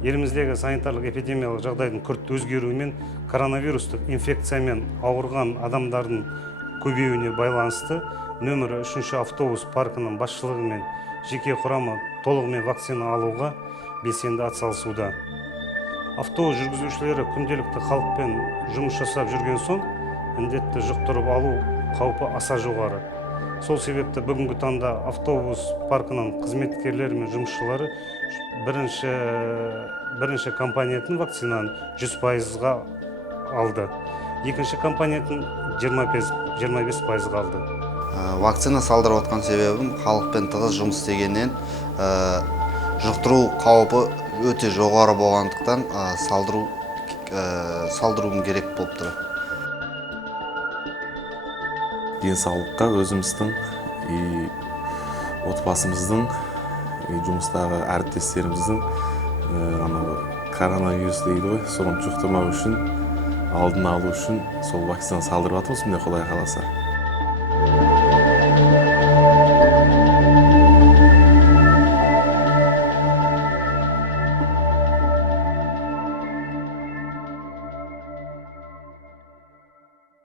Еліміздегі санитарлық эпидемиялық жағдайдың күрт өзгеруімен коронавирустық инфекциямен ауырған адамдардың көбеюіне байланысты нөмірі 3 автобус паркінің басшылығы мен жеке құрамы толығымен вакцина алуға белсенді атсалысуда. Автобус жүргізушілері күнделікті халықпен жұмыс жасап жүрген соң, індетті жұқтырып алу қаупі аса жоғары. Сол себепті бүгінгі таңда автобус паркінің қызметкерлері мен жұмысшылары бірінші компаниятын вакцинаны 100%-ға алды. Екінші компаниятын 25%-ға алды. Вакцина салдырып отқан себебім халықпен тығыз жұмыс істегеннен жұқтыру қаупі өте жоғары болғандықтан салдыруым керек болып тұр. Денсаулыққа өзіміздің, отбасымыздың, жұмыстағы әріптестеріміздің коронавирус дейді ғой, соны жұқтырмау үшін, алдын алу үшін сол вакцина салдырып жатырмыз, міне Құдай қаласа.